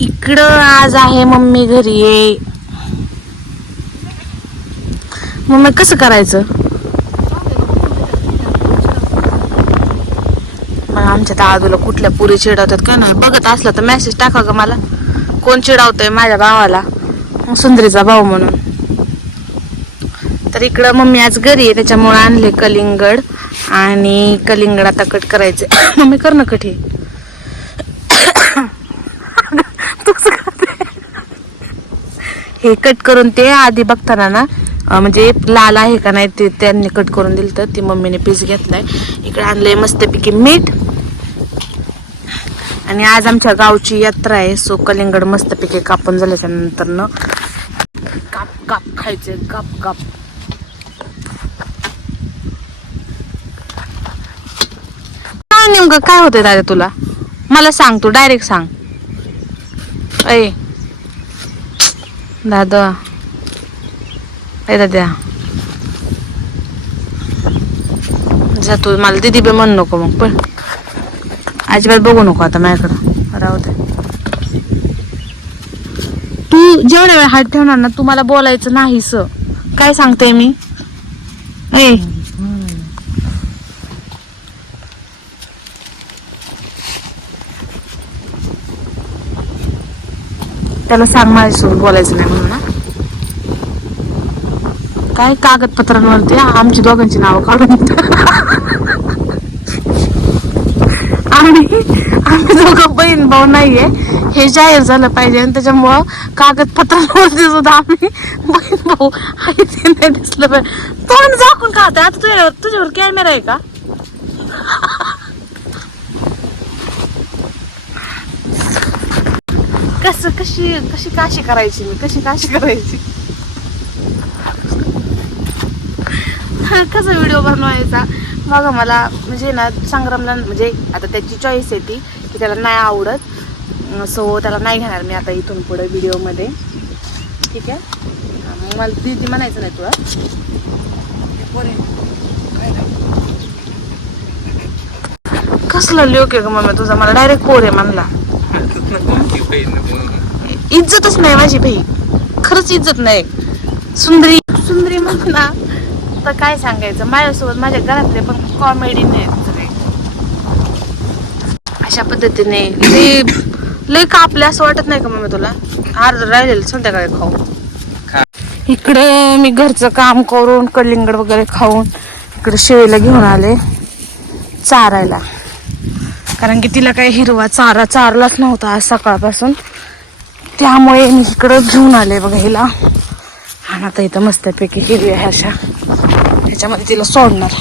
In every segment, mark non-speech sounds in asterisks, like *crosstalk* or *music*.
इकडं आज आहे मम्मी घरी ये. मम्मी कसं करायचं? मग आमच्या दादूला कुठल्या पुरी चिडवतात काय नाही? बघत असलं तर मेसेज टाका ग मला. कोण चिडवतंय माझ्या भावाला? मग सुंदरीचा भाऊ म्हणून. तर इकडं मम्मी आज घरी आहे त्याच्यामुळे आणले कलिंगड. आणि कलिंगड आता कट करायचे *coughs* मम्मी कर ना कट हे हे कट करून ते आधी बघताना ना म्हणजे लाल आहे का नाही ते त्यांनी कट करून दिलं तर ती मम्मीने पीस घेतलाय. इकडे आणलंय मस्तपैकी मीठ. आणि आज आमच्या गावची यात्रा आहे. सो कलिंगड मस्तपैकी कापून झाल्याच्यानंतर न काप काप खायचे काप काप. काय नेमकं काय होतंय दादा तुला? मला सांग तू डायरेक्ट सांग. अय दादा ऐ दाद्या जा तू मला दिदी बे म्हणू नको मग पण अजिबात बघू नको आता माझ्याकडं राहू दे तू जेवढ्या वेळ हात ठेवणार ना तू मला बोलायचं स काय सांगते मी ए त्याला सांग माझ्यासोबत बोलायचं नाही म्हणून ना काय कागदपत्रांवरती आमची दोघांची नावं काढून आणि आम्ही दोघं बहीण भाऊ नाहीये. हे जाहीर झालं पाहिजे आणि त्याच्यामुळं कागदपत्रांवरती सुद्धा आम्ही बहीण भाऊ आहे ते नाही दिसलं पाहिजे. तोंड झाकून खात. आता तुझ्यावर तुझ्यावर कॅमेरा आहे का? कसं कशी कशी काशी करायची मी? कशी काशी करायची? कसा व्हिडिओ बनवायचा? बघा मला म्हणजे ना संग्रामला म्हणजे आता त्याची चॉईस आहे ती की त्याला नाही आवडत. सो त्याला नाही घेणार मी आता इथून पुढे व्हिडिओमध्ये. ठीक आहे? मग मला ती म्हणायचं नाही तुला. कसलं लोक आहे ग मम्मी तुझा? मला डायरेक्ट पोर आहे म्हणला इज्जतच नाही माझी भाई खरंच इज्जत नाही. सुंदरी. सुंदरी म्हण ना तर काय सांगायचं? माझ्यासोबत माझ्या घरातले पण कॉमेडी नाही अशा पद्धतीने लय लय कापले असं वाटत नाही का मम्मी तुला? अर्ध राहिलेलं संध्याकाळी खाऊ इकडं मी घरचं काम करून कलिंगड वगैरे खाऊन इकडे शेळीला घेऊन आले. चारायला. कारण की तिला काही हिरवा चारा चारलाच नव्हता आज सकाळपासून. त्यामुळे मी इकडं घेऊन आले बघा हिला. आणि आता इथं मस्तपैकी हिरव्या आहे अशा ह्याच्यामध्ये तिला सोडणार.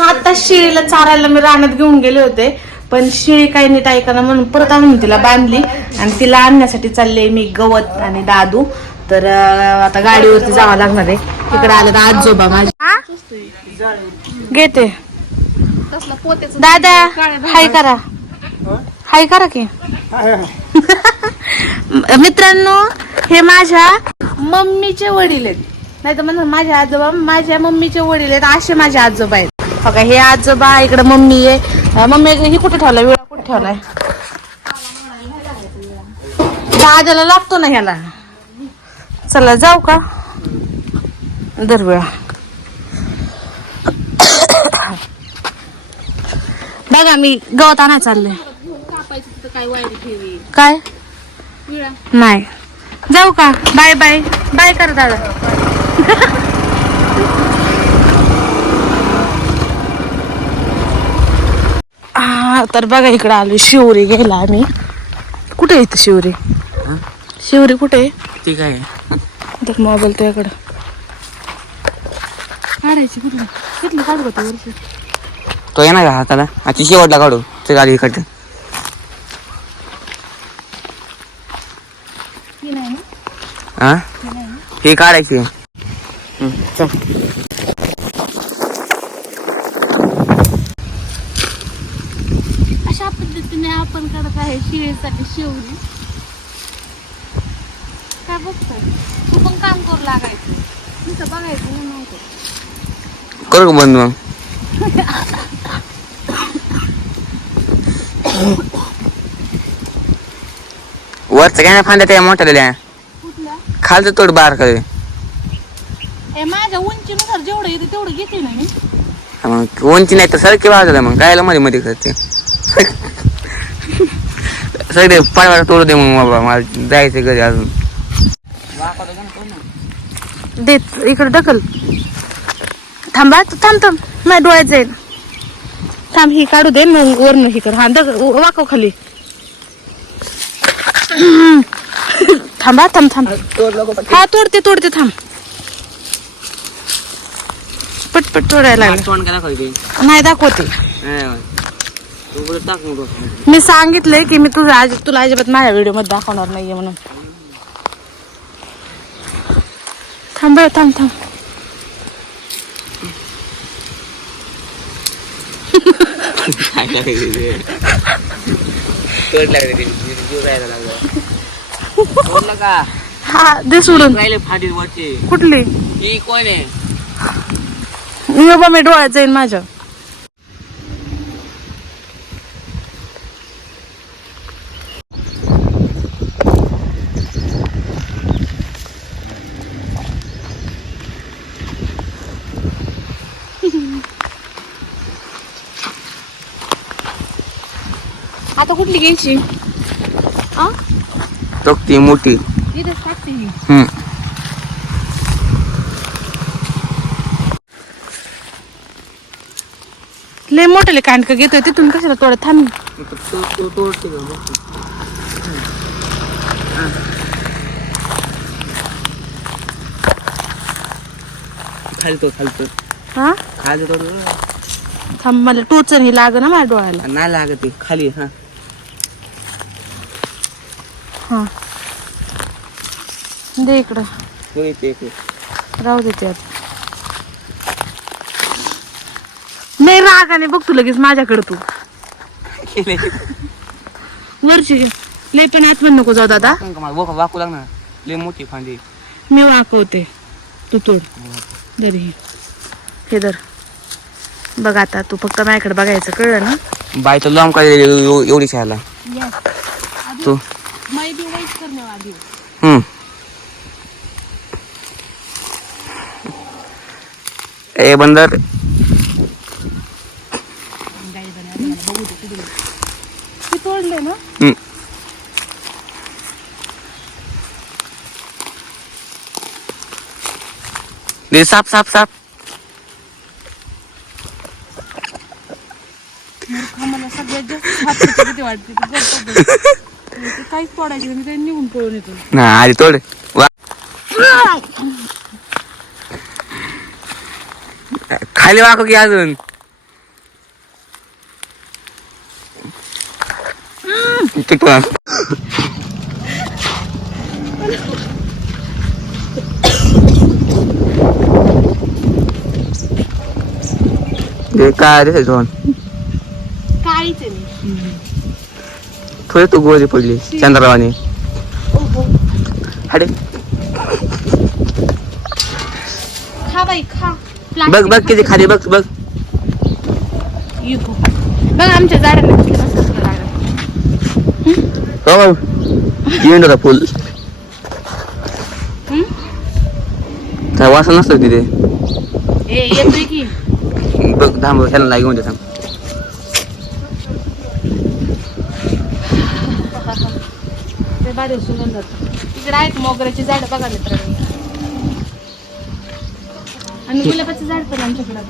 आता शिळीला चारायला मी रानात घेऊन गेले होते. पण शिळी काही नीट ऐकाना म्हणून परत आणून तिला बांधली. आणि तिला आणण्यासाठी चालले मी गवत आणि दादू. तर आता गाडीवरती जावं लागणार आहे. तिकडे आलं तर आजोबा माझे. घेते. दादा हाय करा. हाय करा की. *laughs* मित्रांनो हे माझ्या मम्मीचे वडील आहेत. नाही तर म्हणा माझ्या आजोबा माझ्या मम्मीचे वडील आहेत. असे माझे आजोबा आहेत. बघा हे आजोबा इकडे मम्मी आहे. मम्मी ही कुठे ठेवलाय? विळा कुठे ठेवलाय? दादाला लागतो ना ह्याला. चला जाऊ का? दरवेळा. बघा मी गवत आणा चालले काय? नाही. जाऊ का? Bye bye. बाय कर दादा. *laughs* हा तर बघा इकडे आलो शिवरी घ्यायला आम्ही. कुठे आहे शिवरी? शिवरी कुठे आहे? ती काय? मोबाईल तुझ्याकडं काढायची कुठली कुठली काढू का तू वरची तो येणार का हाताला? आजची शेवटला काढू ते गाडी इकडचं. ही नाही ना? हा? हे काढायची. हं, चल. अशा पद्धतीने आपण करत आहे शिळेसाठी शिवरी. बघतोय तू पण काम करू लागायचं नुसतं बघायचं नाही नव्हतं करू का बंद मग? वरचं काय नाही फांद्या त्या मोठ्या कुठला खालचं तोड बार करे ए माझ्या उंचीनुसार जेवढं येते तेवढं घेते ना मी. मग उंची नाही तर सारखी वाजवलं मग कायला मध्ये मध्ये करते. सगळे पाडवाडा तोडू दे मग बाबा मला जायचं घरी अजून. देत इकडे ढकल. थांबा तू थांब थांब. माझ्या डोळ्यात जाईल. थांब ही काढू दे मग वरनं ही कर. हा दग वाकव खाली. थांबा थांब थांब. हा तोडते तोडते थांब. पटपट तोडायला लागले. नाही दाखवते. मी सांगितलंय की मी तुझं आज तुला अजिबात माझ्या व्हिडिओमध्ये दाखवणार नाहीये म्हणून थांब बरं, थांब थांब काय लागले ते? तोड लागले ते. जीव राहायला हा दे सोडून. राहिले फाटी वरचे कुठली? ही कोण आहे? मी बाबा मी डोळ्यात जाईन माझ्या आता कुठली घ्यायची? आ? तो ती मोठी. इथेच टाकते ही हम्म. लय मोठे कांडकं घेतोय तिथून कशाला तोडत थांब. खालतो खालतो. हा खाली तोड थांब मला टोचन ही लाग ना माझ्या डोळ्याला. नाही लागत ते खाली हा. दे इकडं. तो येते इथे. राहू देते आता. नाही रागाने बघ तू लगेच माझ्याकडे तू. वरची घे. लय पण आतमध्ये नको जाऊ दादा. सांग का मला? बोका वाकू लागणार लय मोठी फांदी. मी वाकवते. तू तोड. दर हे. हे धर. बघ आता तू फक्त माझ्याकडे बघायचं कळलं ना? बायचं लांब काय एवढी शाळा तू. हम्म. ए बंदर. ना? दे साप साप साप. मला सगळ्यात जास्त वाटते *laughs* काहीच तोडायची नाही, मी काही निघून पळून येतो. ना आधी तोड. खाली वाकव की अजून? काय रे दोन? काळीच आहे. मी थोडी तू गोरी पडली ओहो. हाडे. खा बाई खा. बघ बघ किती खाली बघ बघ. इको बघ. आमच्या झाडाला किती मस्त फुलं लागतात. हो. येऊन होता फुल? काय वासन नसतं तिथे? ए येतोय की. बघ थांब ह्याला घेऊन दे थांब. ते भारी सुगंध तिकडे आहेत मोगऱ्याची झाड बघा मित्रांनो. आणि गुलाबाचं झाड पण आमच्याकडे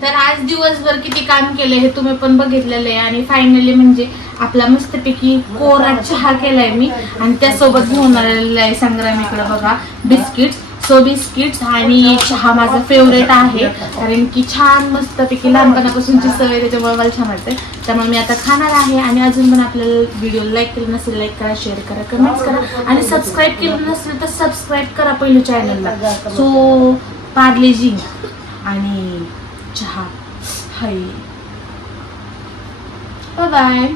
तर आज दिवसभर किती काम केले हे तुम्ही पण बघितलेलं आहे आणि फायनली म्हणजे आपला मस्तपैकी कोरा चहा केलाय मी. आणि त्यासोबत घेऊन आलेला आहे संग्राम इकडे बघा. बिस्किट सो बिस्किट्स आणि चहा माझा फेवरेट आहे. कारण की छान मस्तपैकी लहानपणापासूनची सवय त्याच्यामुळे मला छान वाटते त्यामुळे मी आता खाणार आहे आणि अजून पण आपल्याला व्हिडिओ लाईक केलं नसेल लाईक करा शेअर करा कमेंट्स करा. आणि सबस्क्राईब केलं नसेल तर सबस्क्राईब करा पहिलं चॅनलला सो पार्लेजी आणि चहा. हाय. बाय